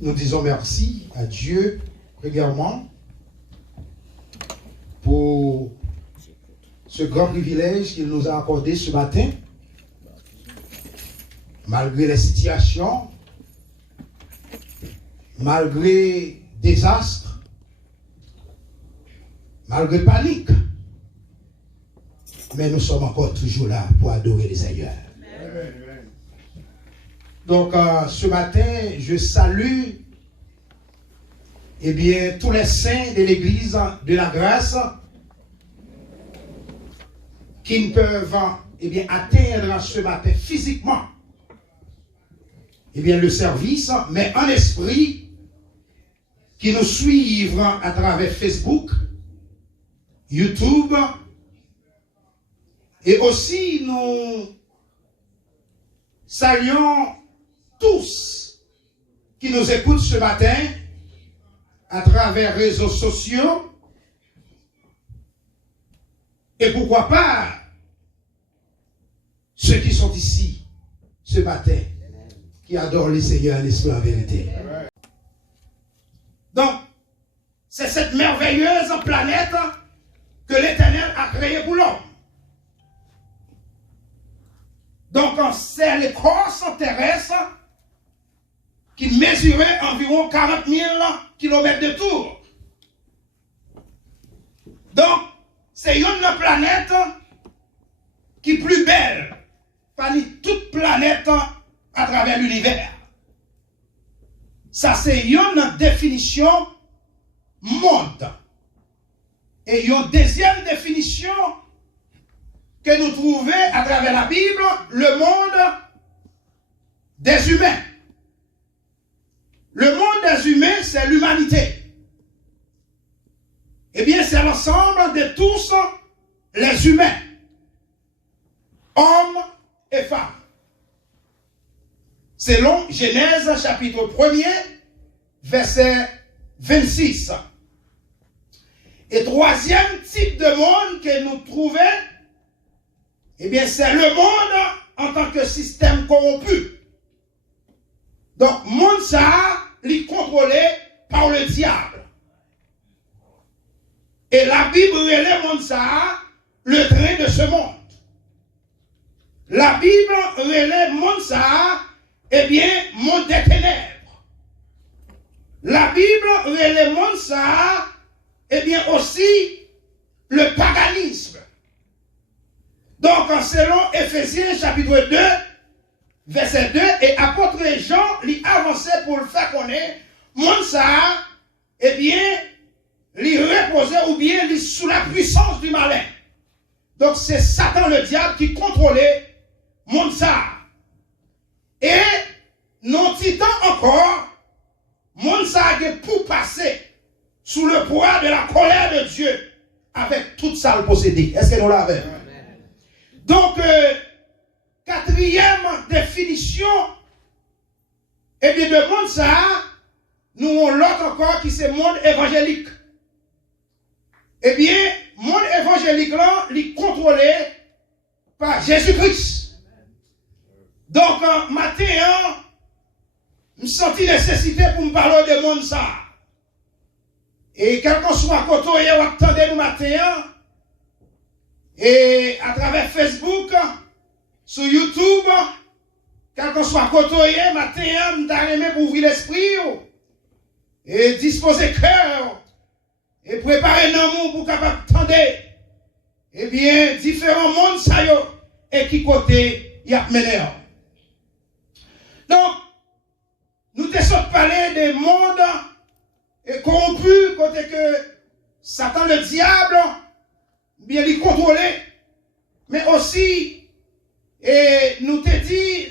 nous disons merci à Dieu régulièrement pour ce grand privilège qu'il nous a accordé ce matin, malgré les situations, malgré désastres, malgré panique. Mais nous sommes encore toujours là pour adorer les ailleurs. Donc, ce matin, je salue tous les saints de l'Église de la grâce qui ne peuvent atteindre ce matin physiquement le service, mais en esprit, qui nous suivent à travers Facebook, YouTube, et aussi nous saluons tous qui nous écoutent ce matin à travers les réseaux sociaux, et pourquoi pas ceux qui sont ici ce matin, qui adorent le Seigneur l'Esprit en vérité. Donc, c'est cette merveilleuse planète que l'Éternel a créée pour l'homme. Donc, c'est l'écorce terrestre qui mesurait environ 40 000 km de tour. Donc, c'est une planète qui est plus belle parmi toute planète à travers l'univers. Ça, c'est une définition monde. Et une deuxième définition que nous trouvons à travers la Bible, le monde des humains. Le monde des humains, c'est l'humanité. Eh bien, c'est l'ensemble de tous les humains, hommes et femmes. Selon Genèse chapitre 1er, verset 26. Et troisième type de monde que nous trouvons, eh bien, c'est le monde en tant que système corrompu. Donc, monde ça, il est contrôlé par le diable. Et la Bible relève monde ça, le train de ce monde. La Bible relève monde ça, monde des ténèbres. La Bible relève monde ça, aussi le paganisme. Donc, selon Éphésiens chapitre 2, verset 2, et apôtre Jean lui avançait pour le faire connaître, monde ça, lui reposait ou bien lui sous la puissance du malin. Donc, c'est Satan le diable qui contrôlait monde ça. Et, non titan encore, monde ça pour passer sous le poids de la colère de Dieu avec toute ça le possédé. Est-ce que nous l'avons? Donc, quatrième définition, de monde ça, nous avons l'autre encore qui c'est monde évangélique. Monde évangélique là, il est contrôlé par Jésus-Christ. Donc, matin, je me sentis nécessité pour me parler de monde ça. Et quel qu'on soit côté, vous attendez nous matin, et à travers Facebook, sur YouTube, quel qu'on soit côté, matin, nous avons pour ouvrir l'esprit, et disposer cœur, et préparer l'amour pour capable attendre, différents mondes, ça y est, et qui côté, y a mené. Donc, nous devons parler des mondes corrompus, côté que Satan le diable, bien les contrôler, mais aussi, et nous te dit,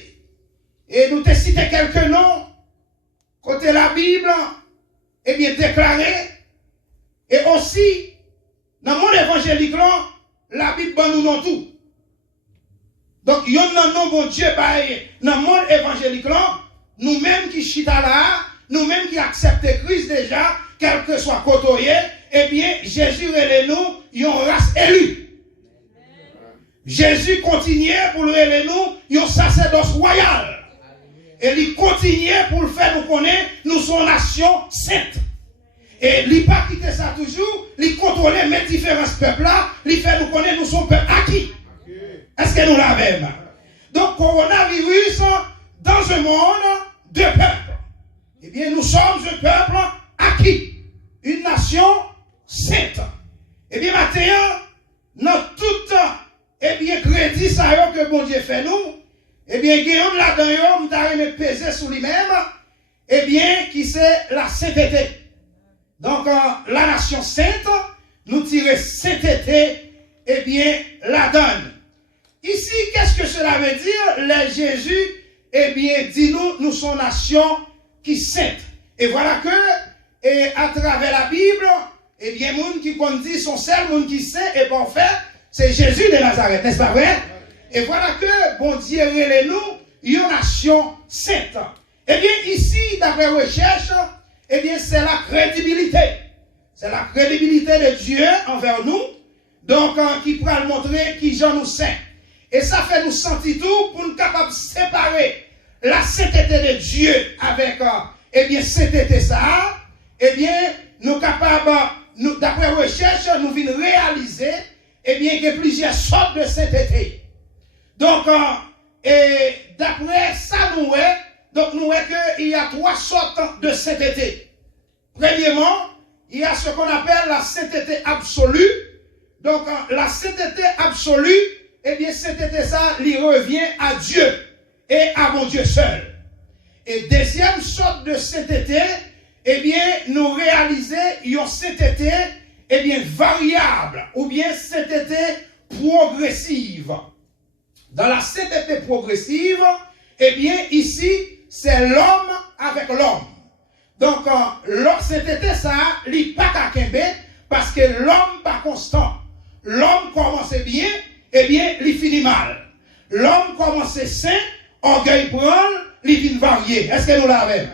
et nous te cité quelques noms, côté la Bible, déclaré, et aussi, dans le monde évangélique, la Bible nous non tout. Donc, il y a un nom bon Dieu, dans le monde évangélique, nous-mêmes qui chita là, nous-mêmes qui acceptons Christ déjà, quel que soit côtoyé, Jésus relève nous, une race élue. Jésus continuait pour relève nous, une sacerdoce royale. Et il continue pour le faire nous connaître, nous sommes nation sainte. Et il n'a pas quitté ça toujours, il contrôle mes différents peuples là, il fait nous connaître, nous sommes peuple acquis. Est-ce que nous l'avons? Donc, coronavirus, dans un monde de peuples, eh bien, nous sommes un peuple acquis, une nation sainte. Eh bien, maintenant, dans tout, eh bien, crédit, ça que bon Dieu fait nous, eh bien, Guillaume là-dedans, nous avons pesé sur lui-même, eh bien, qui c'est la sainteté. Donc, la nation sainte, nous tirons sainteté, eh bien, la donne. Ici, qu'est-ce que cela veut dire? Les Jésus, eh bien, dis-nous, nous sommes nation qui sainte. Et voilà que, et à travers la Bible, eh bien, les gens qui dit son seul monde qui sait et bon fait, c'est Jésus de Nazareth, n'est-ce pas vrai? Et voilà que, bon Dieu, nous, une nation sainte. Eh bien, ici, d'après recherche, eh bien, c'est la crédibilité. C'est la crédibilité de Dieu envers nous, donc, qui pourra le montrer qui j'en nous saint. Et ça fait nous sentir tout pour nous capables de séparer la sainteté de Dieu avec, eh bien, sainteté ça. Eh bien, nous capables, d'après recherche, nous venons réaliser, eh bien, qu'il y a plusieurs sortes de sainteté. Donc, et d'après ça, nous voyons qu'il y a trois sortes de sainteté. Premièrement, il y a ce qu'on appelle la sainteté absolue. Donc, la sainteté absolue, eh bien, sainteté, ça, lui revient à Dieu et à mon Dieu seul. Et deuxième sorte de sainteté, eh bien, nous réaliser une sainteté, eh bien, variable, ou bien sainteté progressive. Dans la sainteté progressive, eh bien, ici, c'est l'homme avec l'homme. Donc, l'homme sainteté, ça, il pas qu'à Kembe, parce que l'homme pas constant. L'homme commence bien, eh bien, il finit mal. L'homme commence saint, orgueil prend, il vient varié. Est-ce que nous l'avons?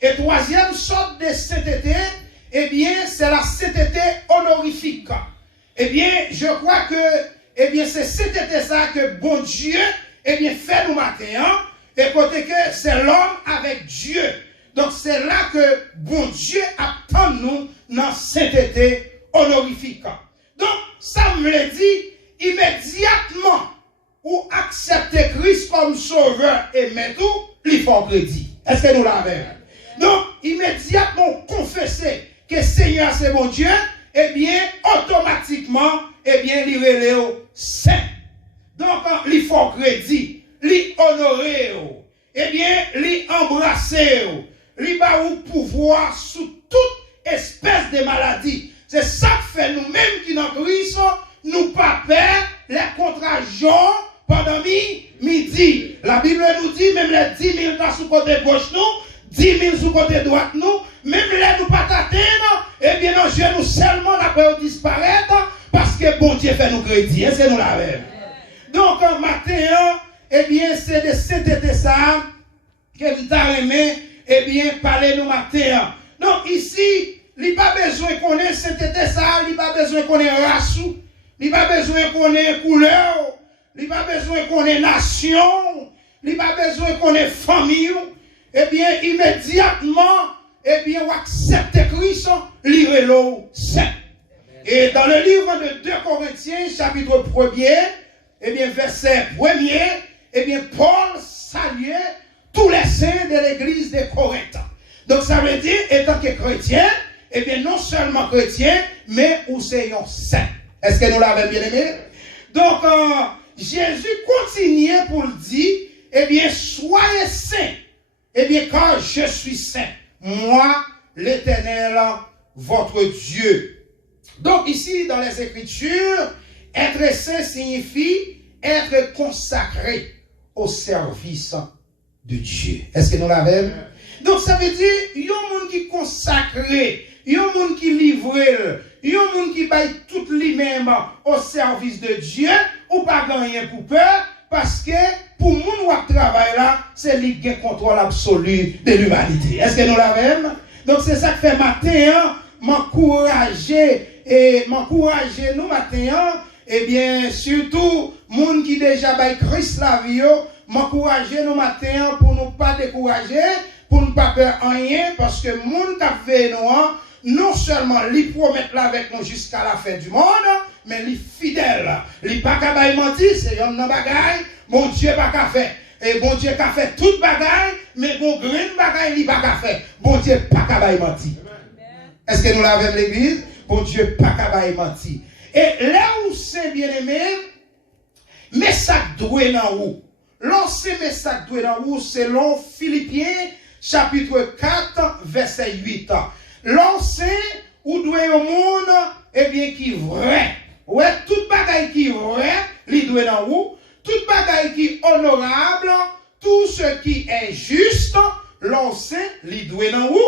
Et troisième sorte de sainteté, eh bien, c'est la sainteté honorifique. Eh bien, je crois que, eh bien, c'est sainteté ça que bon Dieu, eh bien, fait nous matin, hein, et côté que c'est l'homme avec Dieu. Donc, c'est là que bon Dieu attend nous dans sainteté honorifique. Donc, ça me le dit, immédiatement, ou accepter Christ comme sauveur et maître, il faut crédit. Est-ce que nous l'avons? Donc, immédiatement, confesser que Seigneur c'est mon Dieu, eh bien, automatiquement, eh bien, il est saint. Donc, il faut crédit, il honorer, eh bien, il embrasser, il va au pouvoir sous toute espèce de maladie. C'est ça que fait nous-mêmes qui dans Christ, nous pas peur les contagions pendant midi. La Bible nous dit, même les 10 000 dans sous côté gauche nous, 10 000 sous côté droite nous, même les nous pas t'atteindre, eh bien, non, je nous seulement après disparaître, parce que bon Dieu fait nous crédit. Est-ce que nous l'avons? Donc, matin, eh bien, c'est de sainteté ça, que vous avez aimé, eh bien, parler nous matin. Donc, ici, il n'y a pas besoin qu'on ait sainteté ça, il n'y a pas besoin qu'on ait race, il n'y a pas besoin qu'on ait couleur, il n'y a pas besoin qu'on ait nation, il n'y a pas besoin qu'on ait famille. Eh bien, immédiatement, eh bien, on accepte Christ, l'irrélo saint. Et dans le livre de 2 Corinthiens, chapitre 1er, eh bien, verset 1er, eh bien, Paul saluait tous les saints de l'église de Corinthe. Donc, ça veut dire, étant que chrétien, eh bien, non seulement chrétien, mais aussi un saint. Est-ce que nous l'avons bien aimé? Donc, Jésus continuait pour le dire, eh bien, soyez saints. Eh bien, car je suis saint, moi, l'Éternel, votre Dieu. Donc, ici, dans les Écritures, être saint signifie être consacré au service de Dieu. Est-ce que nous l'avons? Donc, ça veut dire, il y a un monde qui est consacré, il y a un monde qui livre, il y a un monde qui baille tout lui-même au service de Dieu, ou pas gagner pour peur, parce que pour mon travail là, c'est lui qui a contrôle absolu de l'humanité. Est-ce que nous l'avons? Donc, c'est ça que fait matin, m'encourager nous matin, eh bien, surtout, monde qui déjà baille Christ la vie, m'encourager nos matins pour ne pas décourager, pour ne pas faire rien, parce que moun t'a fait nous, non seulement lui promettre là avec nous jusqu'à la fin du monde, mais lui fidèle. Lui pas qu'à mentir, c'est un bagaille, mon Dieu pas qu'à faire. Et bon Dieu qu'a fait toute bagaille, mais bon green bagaille, lui pas qu'à faire. Bon Dieu pas qu'à mentir. Est-ce que nous l'avons l'église? Bon Dieu pas qu'à mentir. Et là où c'est bien aimé, mais ça doit dans où? L'ancien message doit dans où? Selon Philippiens chapitre 4 verset 8. L'ancien ou doit au monde, eh bien qui vrai. Ouais, toute bagaille qui vrai, lui doit dans où? Toute bagaille qui honorable, tout ce qui est juste, l'ancien, lui doit dans où?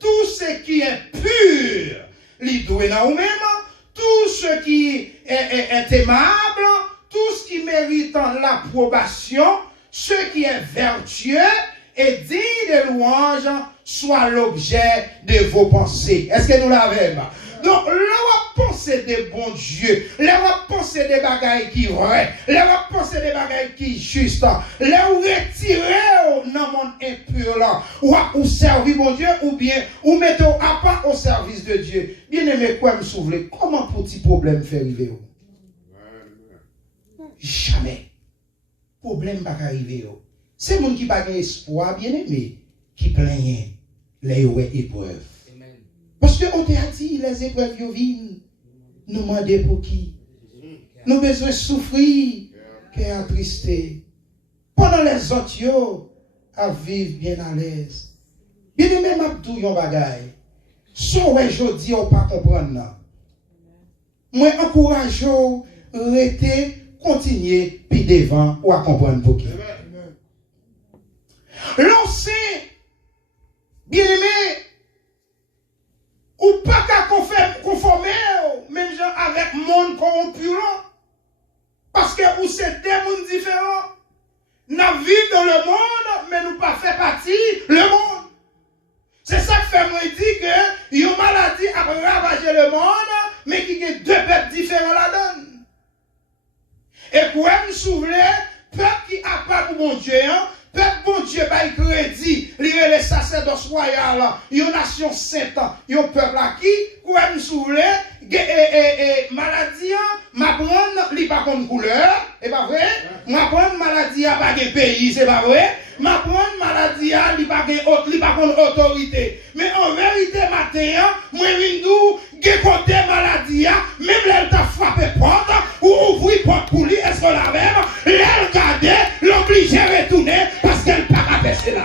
Tout ce qui est pur, lui doit dans où même? Tout ce qui est aimable, tout ce qui mérite l'approbation, ce qui est vertueux et digne de louange, soit l'objet de vos pensées. Est-ce que nous l'avons? Donc, là, on va penser des bons dieux, là, on va penser des bagailles qui vrai, là, on va penser des bagailles qui juste, là, on retirer dans le monde impur, là, ou servir mon Dieu, ou bien, ou mettre à part au service de Dieu. Bien aimé, quoi me souffler, comment petit problème fait arriver? Jamais. Problème pas arriver. C'est le monde qui n'a pas espoir, bien aimé, qui plaignent les épreuves. Parce qu'on t'a dit, les épreuves viennent, nous demander pour qui? Nous avons besoin de souffrir, qu'est attristé. Pendant les autres, à vivre bien à l'aise. Bien aimé, m'a dit un bagaille. Son aujourd'hui, on ne pas comprendre. Moi, encourage vous, rester, continuer, puis devant, ou à comprendre pour qui. L'ancien, bien aimé, ou pas qu'à conformer, même gens avec monde corrompu. Parce que vous c'est des mondes différents. Nous vivons dans le monde, mais nous pas fait partie le monde. C'est ça que fait moi dire que une maladie a ravagé le monde, mais qu'il y a deux peuples différents là-dedans. Et pour me souvenir, peuple qui a pas pour mon Dieu, peuple bon Dieu bail crédit, les sacerdoces royaux, une nation sainte, un peuple à qui, pour me souvenir, maladie, ma prendre, li pas comme couleur, c'est pas vrai? Ma prendre maladie à pas de pays, c'est pas vrai? Ma prendre maladie à li pas comme autorité. Mais en vérité, matin, moi, vindou, côté maladie, même là, t'a frappé porte, ou ouvrir porte pour lui, est-ce qu'on l'a même? Là, regarder, l'oblige à retourner, parce qu'elle n'a pas percer là.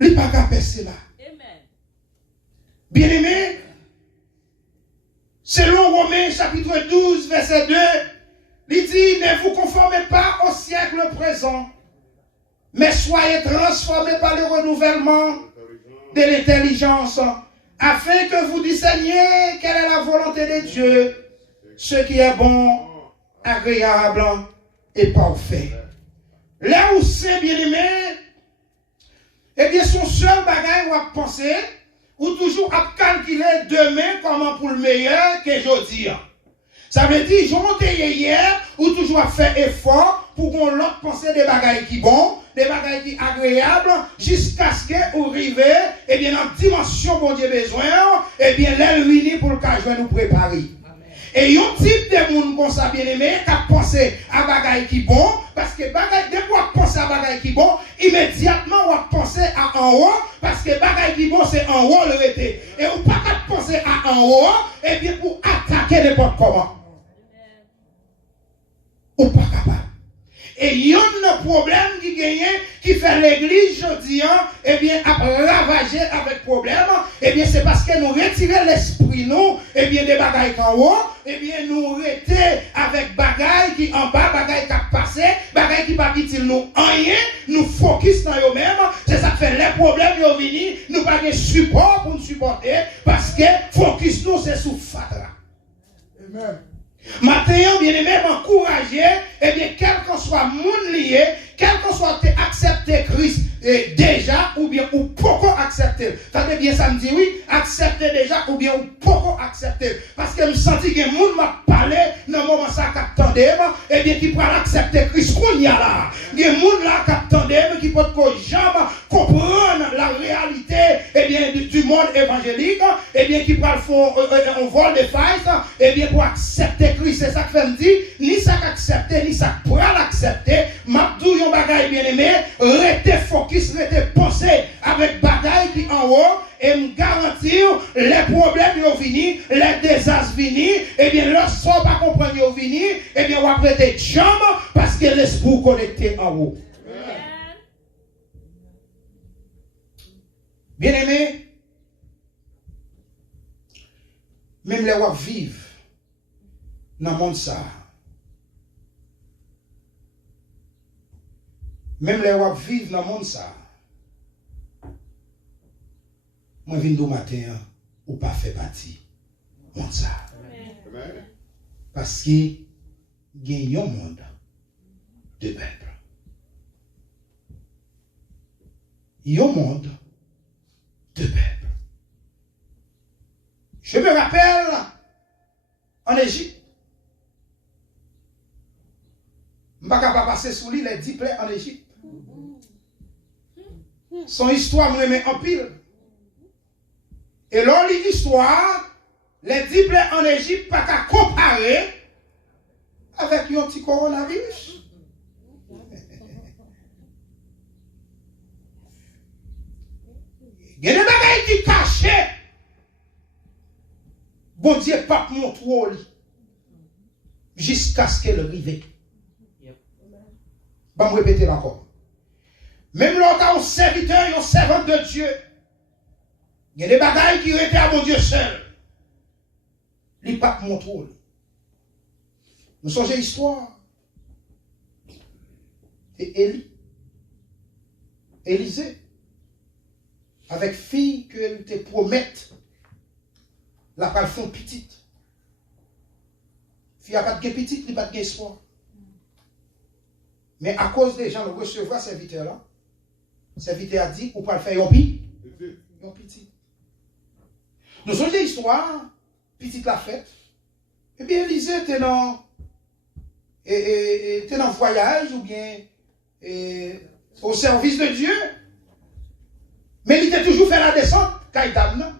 Il n'a pas percer là. Bien aimé, selon Romains chapitre 12, verset 2, il dit, ne vous conformez pas au siècle présent, mais soyez transformés par le renouvellement de l'intelligence, afin que vous discerniez quelle est la volonté de Dieu, ce qui est bon, agréable et parfait. Là où c'est bien aimé, eh bien son seul bagage ou à penser, ou toujours à calculer demain comment pour le meilleur que aujourd'hui. Ça veut dire, j'en ai hier, ou toujours à faire effort pour qu'on l'autre pense des bagailles qui bon, des bagailles qui agréables, jusqu'à ce que vous arrivez, eh bien, dans la dimension dont Dieu a besoin, eh bien, l'aile unie pour le cas, je vais nous préparer. Et un type de monde comme ça, bien aimé, qui a pensé à bagaille qui bon, parce que bagaille, dès qu'on pense à bagaille qui bon, immédiatement on va penser à en haut, parce que bagaille qui bon, c'est en haut le rété. Et on pas qu'à penser à en haut, et bien pour attaquer n'importe comment. Ou pas capable. Et il y a un problème qui gagne, qui fait l'église aujourd'hui, eh bien, à ravager avec problème, eh bien, c'est parce que nous retirons l'esprit, nous, eh bien, des bagailles en haut, eh bien, nous restons avec bagailles qui en bas, bagailles qui passé, bagailles qui pas utile nous rien, nous focus dans eux-mêmes, c'est ça qui fait les problèmes, ils viennent, nous pas de support pour nous supporter, parce que focus nous, c'est sous fatra. Amen. Maintenant, bien aimé, m'encourager, eh bien, quel qu'on soit monde lié, quel qu'on soit accepté Christ déjà, ou bien, ou pourquoi accepter. Tendez bien, ça me dit oui, accepter déjà, ou bien, ou pourquoi accepter. Parce que je me sens que le monde m'a parlé dans moment ça qu'attendait, et bien qui pourra accepter Christ qu'on y a là. Il y a des gens là qui attendent, qui peuvent jamais comprendre la réalité, et bien du monde évangélique, et bien qui pourra faire un vol de faille, et bien pour accepter Christ. C'est ça que fait me dire, ni ça qu'accepter, ni ça pourra l'accepter. Mabdou yon bagay bien aimé, restez focus, restez pensé avec bagay qui en haut. Et me garantir les problèmes qui viennent, les désastres viennent, et bien lorsqu'on ne pas comprendre qu'ils viennent, et bien on va prêter jambe parce que l'esprit connecté en haut. Bien aimé, même les gens vivent dans le monde ça. Même les gens vivent dans le monde ça. Moi, je viens de matin, ou pas fait partie de monde ça. Parce que il y a un monde de peuple. Il y a un monde de peuple. Je me rappelle en Égypte. Je ne vais pas passer sous lui les 10 plaies en Égypte. Son histoire me met en pile. Et lors de l'histoire, les 10 plaies en Égypte pas qu'à comparer avec un petit coronavirus. Il y a des bagailles qui cachent. Bon Dieu, pas mon trop jusqu'à ce qu'elle arrive. Je vais me répéter encore. Même lorsqu'on a un serviteur, un servant de Dieu, il y a des bagailles qui étaient à mon Dieu seul. Il pas mon trop. Nous songez l'histoire. Et Élisée, avec fille que te promette, la pas font petite. Fille n'a pas de petite, il n'a pas de espoir. Mais à cause des gens, le recevoir serviteur là, serviteur a dit, ou pas le faire, yon petit. Nous sommes des histoires, petite la fête. Et bien, Élisée était dans voyage ou bien au service de Dieu. Mais il était toujours fait la descente, Kaïdam.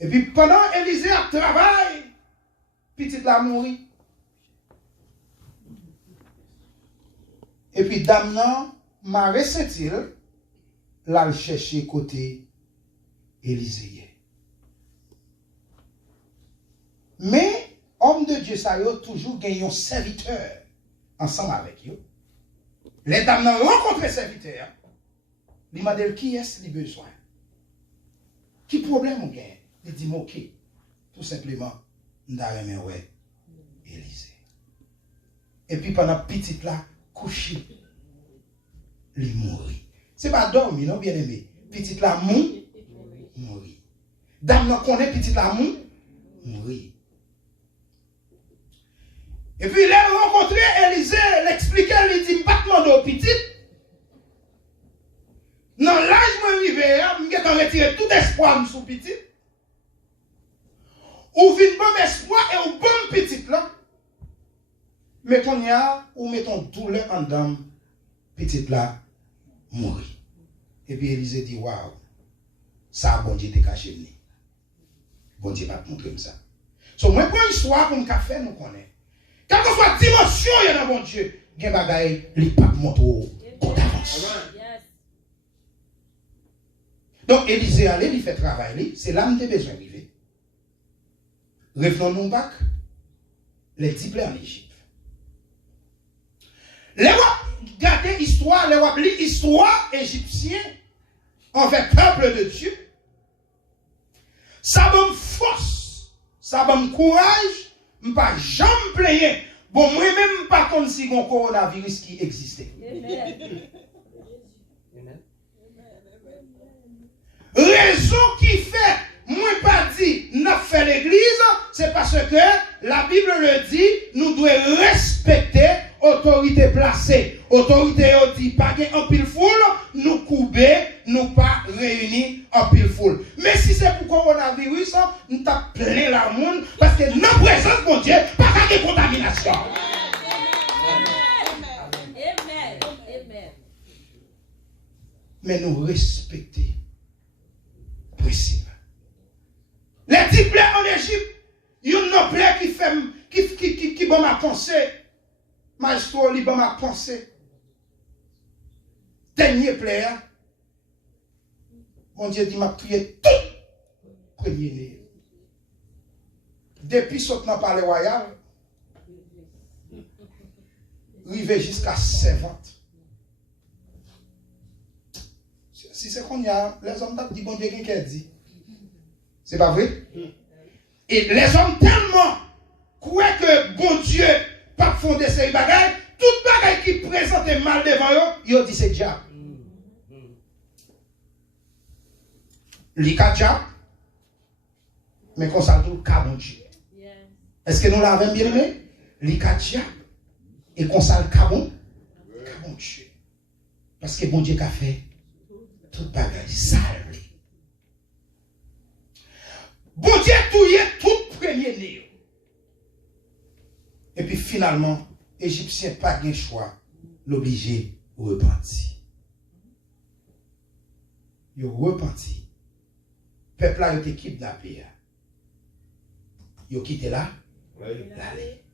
Et puis pendant Élisée a travaillé, petite la mourit. Et puis dame m'a ressenti la chercher côté Élisée. Mais homme de Dieu ça a toujours gagné un serviteur ensemble avec eux. Les dames ont rencontré serviteur. Ils m'ont dit qui est-ce qui a besoin? Qui problème on gagne? Ils disent ok. Tout simplement, nous avons ouais Élisée. Et puis pendant petite là, couché, il mourit. C'est pas dormi, non, bien aimé. Petite là, mourit. Dame non connaît petite là, mourit. Et puis il a rencontré Élisée, l'expliquait, il dit, pas demander au petit. Non, là, je me arrive, je vais retirer tout espoir sous petit. Ou vin bon espoir et ou bon petit là. Mais qu'on y a, ou mettons douleur en dame, petite là, mourir. Et puis Élisée dit, waouh, ça, bon Dieu, te caché le nez. Bon Dieu, pas te montrer ça. So, moi, pour une histoire comme café, nous connaissons. Quelle que soit la dimension, il y a dans mon Dieu, il y a des bagailles, il pas montre qu'on avance. Donc, Élisée allait, il fait travail, c'est là où il a besoin d'arriver. Revenons-nous back, les 10 plaies en Égypte. Les wap garder l'histoire, les wap lire l'histoire égyptienne envers le peuple de Dieu. Ça me force, ça me courage, je ne pas jamais plaindre. Bon, moi-même, pas comme si un coronavirus qui existait. Raison qui fait moi pas dit, nous fait l'église, c'est parce que la Bible le dit, nous devons respecter autorité placée. Autorité dit, pas en pile foule, nous couper, nous pas réunis en pile foule. Mais si c'est pour coronavirus, nous t'as plein la monde, parce que dans la présence de Dieu, pas de contamination. Mais nous respecter principe. Les 10 plaies en Égypte, il y a une plaie qui fait qui bon ma pensée. Maestro li bon ma pensée. Dernier plaie, mon Dieu dit m'a tué tout premier né. Depuis saute dans le palais royal, arrivé jusqu'à 50. Si c'est qu'on y a, les hommes disent, bon Dieu, qui a dit? C'est pas vrai? Et les hommes tellement croient que bon Dieu pas fonder ces bagailles, toute bagaille qui présente mal devant eux, ils disent c'est diable. L'ika diable, mais qu'on s'en trouve qu'à bon Dieu. Est-ce que nous l'avons bien aimé? L'ika diable, et qu'on s'en qu'à bon Dieu. Parce que bon Dieu a fait tout bagage sale. Bon Dieu touillé tout premier né. Et puis finalement, Égyptien pas de choix, l'obligé repentir. Il repenti. Peuple là, il était kidnappé. Il a quitté là, l'aller.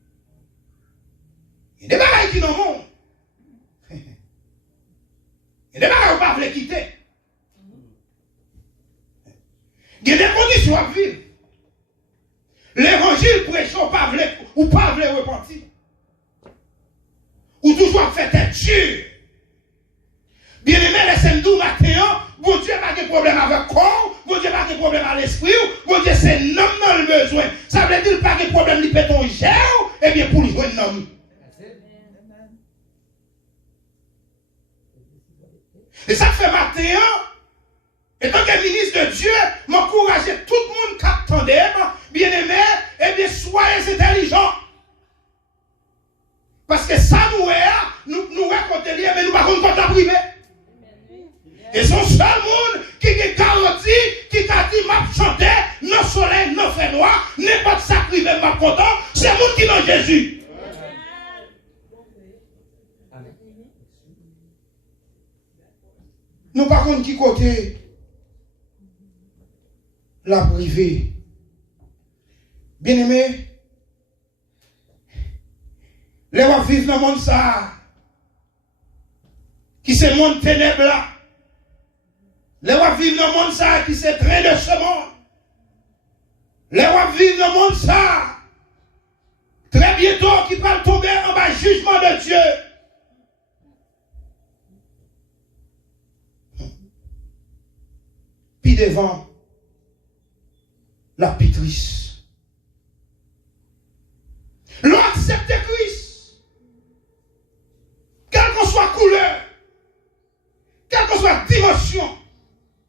Il y a des bagages qui n'ont pas. Il y a des bagages qui ne pas veulent quitter. Il y a des conditions à vivre. L'évangile prêche ou pas veut repentir. Ou toujours fait être dur. Bien aimé, les samedis matin, bon Dieu n'a pas de problème avec le corps, bon Dieu n'a pas de problème avec l'esprit, bon Dieu c'est l'homme dans le besoin. Ça veut dire pas de problème, il peut ton gère, et bien pour lui jouer un homme. Et ça fait matin, et tant que ministre de Dieu, m'encourager tout le monde qui attendait, bien aimé, et bien soyez intelligents. Parce que ça nous raconte lié, mais nous ne pouvons pas privé. Et son seul monde qui est garanti, qui a dit m'a chanté, non soleil, non fait noir, n'importe ça privé, m'a content, c'est le monde qui est dans Jésus. Nous par contre qui côté la privée. Bien aimé, les gens vivent dans le monde ça, qui c'est le monde ténèbre là. Les gens vivent dans le monde ça, qui c'est train de ce monde. Les gens vivent dans le monde ça, très bientôt qui va tomber en bas jugement de Dieu. Puis devant la pétrice. L'on accepte Christ. Quelle que soit couleur, quelle que soit dimension,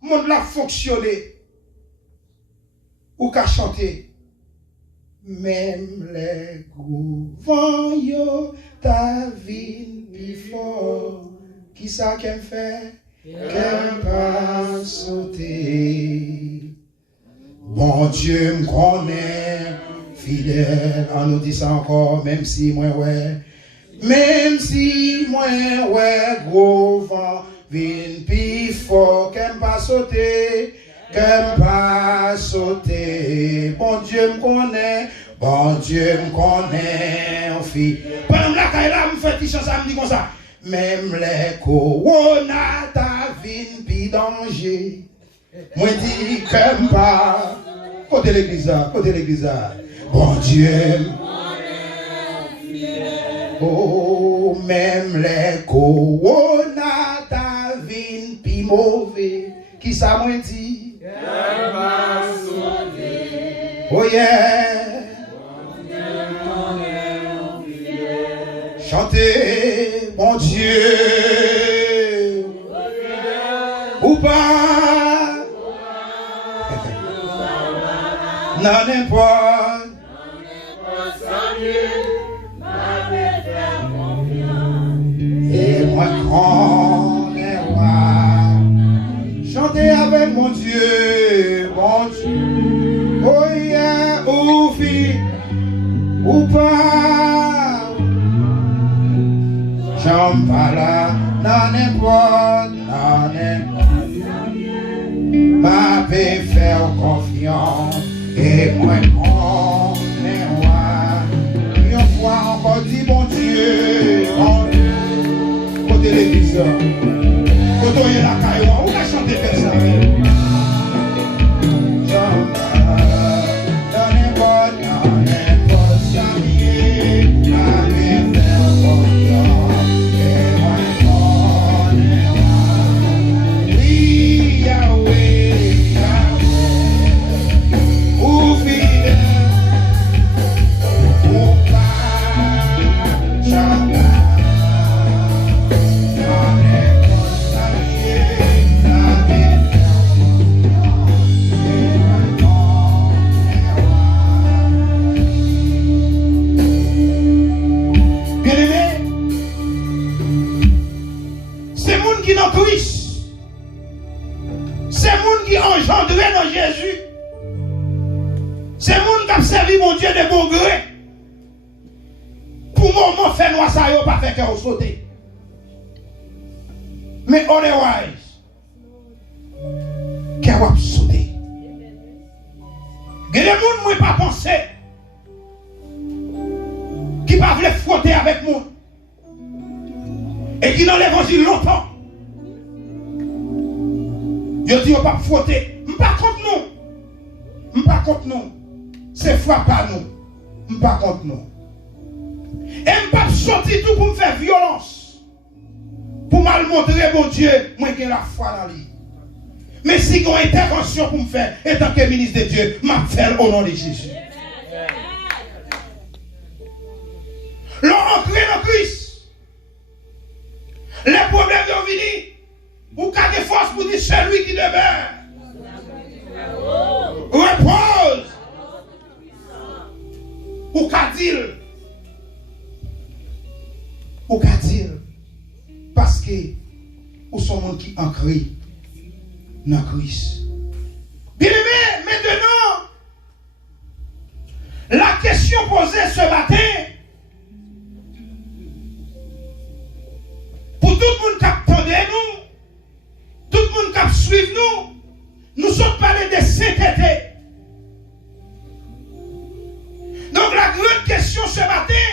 le monde l'a fonctionné. Ou qu'a chanté. Même les gros vents yo ta vie plus fort. Qui ça qu'elle fait? Qu'elle pas sauter. Bon Dieu me connaît, fidèle, on nous dit ça encore, même si moi ouais, gros vent, vin plus fort, qu'elle pas sauter, bon Dieu me connaît, on fit. Pendant la caille là, me fait petit chant, ça me dit comme ça, même les corona, ta vin plus danger. Moi dis comme pas. Côté l'église. Bon Dieu. Oh, même les corona ta vie pi mauvais. Qui ça moi dit? Oh yeah. Chantez, bon Dieu. Ou pas. Dans n'importe. Et moi connais chanter avec mon Dieu, oh yeah, ou fille, ou pas, j'en pas là, dans n'importe, ma paix faire confiance, et moi connais une fois encore dit mon Dieu, au téléviseur. Quand on est la caille, on va chanter comme ça. C'est moun qui a servi mon Dieu de bon gré. Pour moment fait noir ça yo pas fait que sauter. Mais otherwise qui a sauter. Il y a des moun moi pas penser qui pas veulent frotter avec moi et qui dans l'évangile longtemps. Yo dit on pas frotter. M'pas contre nous. M'pas contre nous. C'est frappe à nous. M'pas contre nous. Et m'pas sortir tout pour me faire violence. Pour mal montrer mon Dieu, moi qui ai la foi dans lui. Mais si il y a une intervention pour me faire, et tant que ministre de Dieu, m'a fait au nom de Jésus. L'entrée dans Christ. Les problèmes sont venus. Ou qu'à des forces pour dire celui qui demeure. Repose. Ou qu'à dire. Ou qu'à dire. Parce que ou sont monde qui ancré dans Christ. Bien aimé, maintenant, la question posée ce matin, pour tout le monde qui attendait nous, tout le monde qui suit nous sommes parlé de sainteté. Donc la grande question ce matin,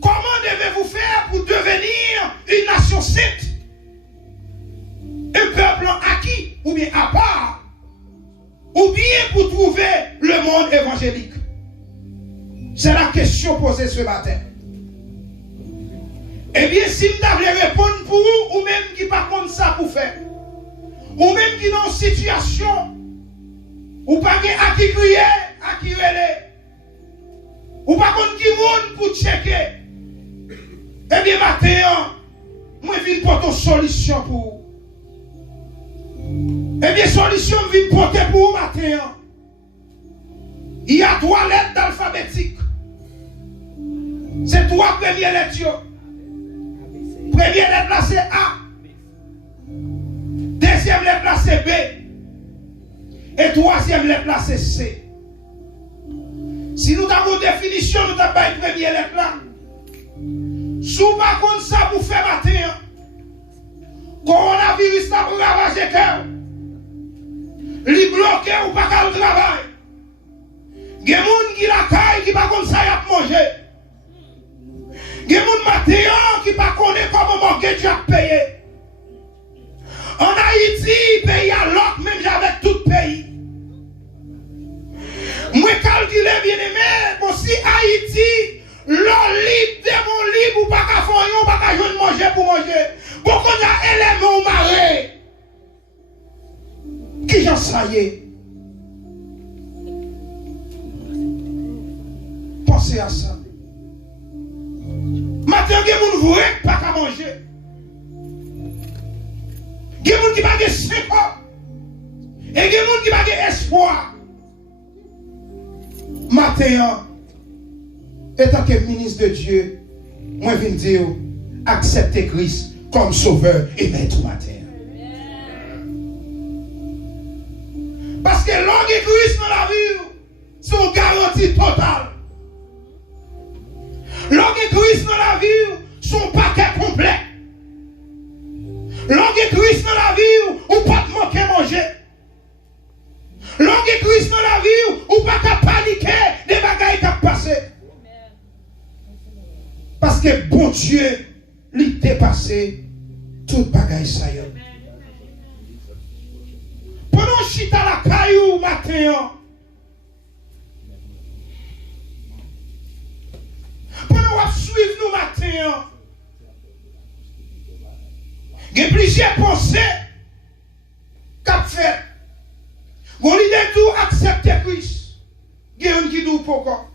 comment devez-vous faire pour devenir une nation sainte? Un peuple acquis, ou bien à part, ou bien pour trouver le monde évangélique? C'est la question posée ce matin. Eh bien, si vous devez répondre pour vous, ou même qui pas contre ça pour faire, ou même qui dans une situation, ou pas à qui crier, à qui relais, ou pas contre qui monde pour checker, eh bien, maintenant, moi, je viens porter une solution pour vous. Eh bien, solution vient porter pour vous maintenant. Il y a 3 lettres alphabétiques. C'est 3 premières lettres. Première lettre là c'est A. Deuxième lettre là c'est B. Et troisième lettre là c'est C. Si nous avons une définition, nous avons une première lettre là. Si vous ne faites pas ça pour faire matin, coronavirus là pour ravager le cœur. Li bloqué ou pas qu'à le travail. Il y a des gens qui la caille qui ne pas comme ça y a manger. Il y a des gens qui ne pas connaît comment mortgage a payé. En Haïti, pays à l'autre, même avec tout le pays. Moi, calculer bien aimé, bon, si Haïti, l'eau libre, démon libre, ou pas qu'à faire, ou pas qu'à jouer manger pour manger. Bon, qu'on a élément ou marée. Qui j'en sais? Pensez à ça. Maintenant, il y a des gens qui ne pas qu'à manger. Il y a des gens qui n'ont pas de 5 ans. Et il y a des gens qui n'ont pas d'espoir. matin, étant que ministre de Dieu, moi je viens dire, acceptez Christ comme sauveur et maître matin. Parce que l'homme Christ dans la vie, c'est une garantie totale. L'homme Christ dans la vie, son paquet complet. L'homme Christ dans la vie, ou pas de manquer manger. L'homme Christ dans la vie, ou pas de paniquer des bagailles qui ont passé. Parce que bon Dieu, lui dépassé toute bagaille ça y est. Pendant chita la caillou matin, pendant qu'on suivre nous matin, il y a plusieurs pensées qu'a fait. On lui dit tout accepter Christ. Il y a un qui dit pourquoi.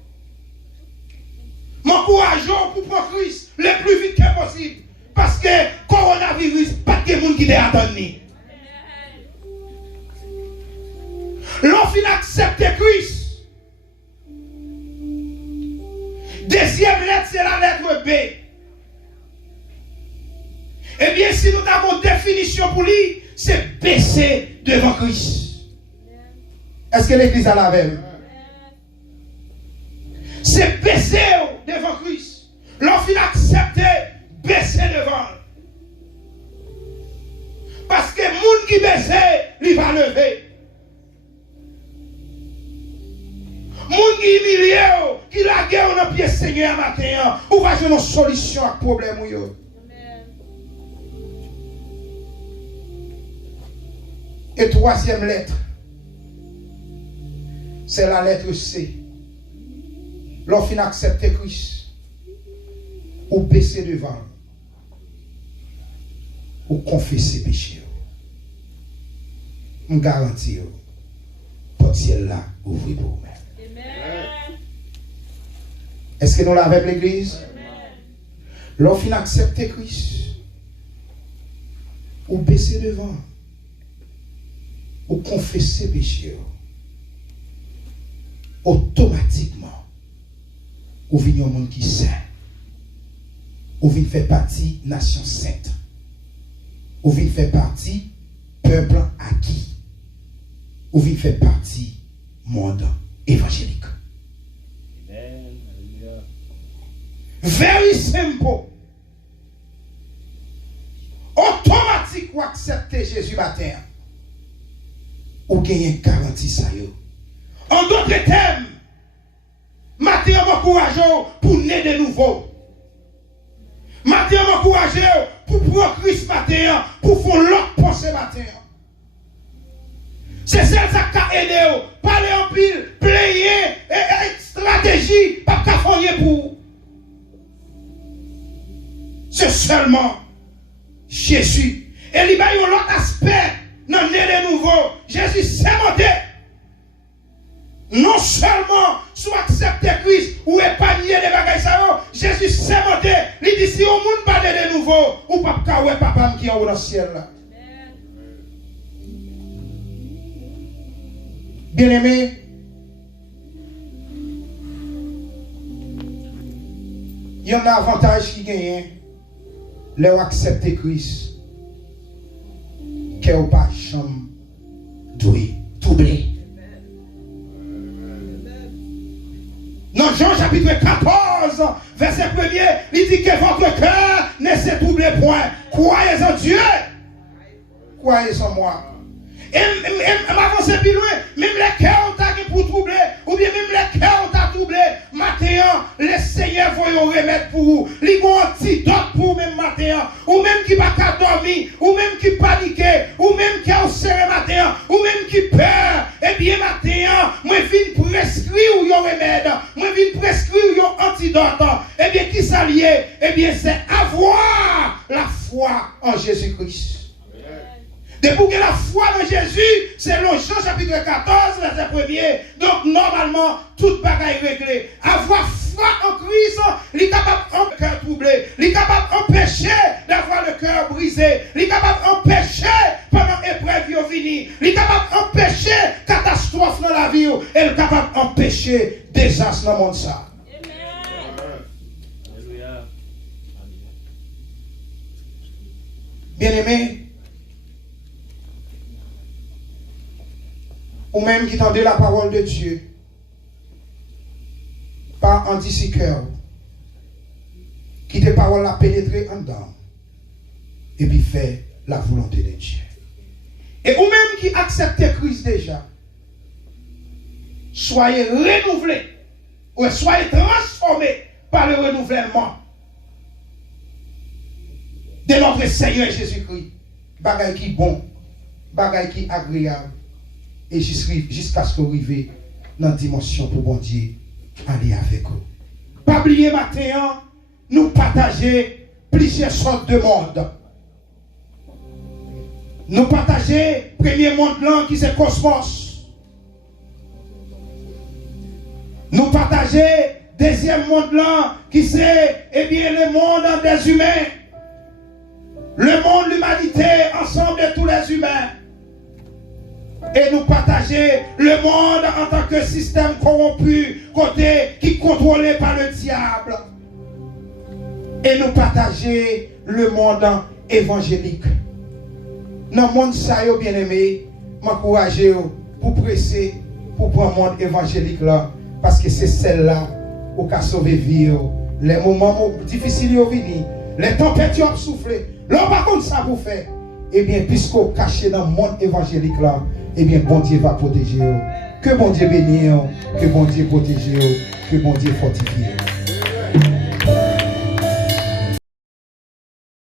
M'encourageons pour prendre Christ le plus vite que possible. Parce que coronavirus, pas de monde qui attend. L'on accepte Christ. Deuxième lettre, c'est la lettre B. Eh bien, si nous avons une définition pour lui, c'est baisser devant Christ. Est-ce que l'église a la même? C'est baisser devant Christ. L'on accepter, baisser devant. Parce que le monde qui baisse, il va lever. Moun qui humilié, qui la guerre dans pied Seigneur matin, ou va jouer une solution à problème ou yo. Et troisième lettre, c'est la lettre C. L'offre accepter Christ, ou baisser devant, ou confesser péché. Je garantis, porte ciel là, ouvrez pour vous. Est-ce que nous l'avons l'église? L'offre accepter Christ, ou baisser devant, ou confesser péché, automatiquement, ou venez au monde qui saint, ou venez faire partie nation sainte, ou venez faire partie peuple acquis, ou venez faire partie monde évangélique. Very simple. Automatique ou accepter Jésus matin. Ou gagner garantie ça yo. En d'autres termes, matin m'encourage pour naître de nouveau. Matin m'encourage pour prendre Christ matin, pour faire l'autre pensée matin. C'est celle qui a aidé, parler en pile, player, stratégie, pas qu'à faire pour. C'est seulement Jésus. Et il y a un autre aspect dans le nez de nouveau. Jésus s'est monté. Non seulement soit accepter Christ ou épargner les bagages, Jésus s'est monté. Il dit si au monde pas de nouveau, ou pas de papa qui est dans le ciel là. Bien aimé, il y a un avantage qui gagne. Leur accepter Christ, qu'elle n'a pas chambre doué, troublé. Dans Jean chapitre 14, verset 1er, il dit que votre cœur ne se trouble point. Croyez en Dieu, croyez en moi. Et m'avancer plus loin, même les cœurs ont pour troubler, ou bien même les cœurs ont troublé, matin, le Seigneur va y remettre pour vous. Il y a un antidote pour vous même matin, ou même qui va pas dormir, ou même qui panique, ou même qui a serré matin, ou même qui peur. Eh bien matin, moi viens prescrire un remède, moi viens prescrire un antidote. Eh bien qui s'allie? Eh bien c'est avoir la foi en Jésus-Christ. Depuis que la foi de Jésus, c'est le Jean chapitre 14, verset 1er. Donc, normalement, toute bagaille réglée. Avoir foi en Christ, il est capable de cœur troublé. Il est capable d'empêcher d'avoir le cœur brisé. Il est capable d'empêcher pendant l'épreuve finie. Il est capable d'empêcher catastrophe dans la vie. Il est capable d'empêcher désastre dans le monde ça. Bien-aimé, ou même qui tendez la parole de Dieu, par un d'ici cœur, qui tes paroles a pénétré en dedans, et puis fait la volonté de Dieu. Et ou même qui accepte Christ déjà, soyez renouvelés, ou soyez transformés par le renouvellement de notre Seigneur Jésus-Christ. Bagaille qui bon, bagaille qui agréable, et jusqu'à ce que vous arriviez dans la dimension pour bon Dieu aller avec vous. Pas oublier matin, nous partager plusieurs sortes de mondes. Nous partager premier monde là qui c'est cosmos. Nous partager deuxième monde là qui c'est le monde des humains. Le monde, l'humanité, ensemble de tous les humains. Et nous partager le monde en tant que système corrompu, côté qui est contrôlé par le diable. Et nous partager le monde évangélique. Dans le monde, ça y est, bien aimé, m'encourager pour presser, pour prendre le monde évangélique là. Parce que c'est celle-là qui a sauvé vie. Les moments difficiles sont venus. Les tempêtes ont soufflé. Là, par contre, ça vous fait. Eh bien, puisqu'on caché dans le monde évangélique là, eh bien, bon Dieu va protéger. Que bon Dieu bénisse, que bon Dieu protège, que bon Dieu fortifie.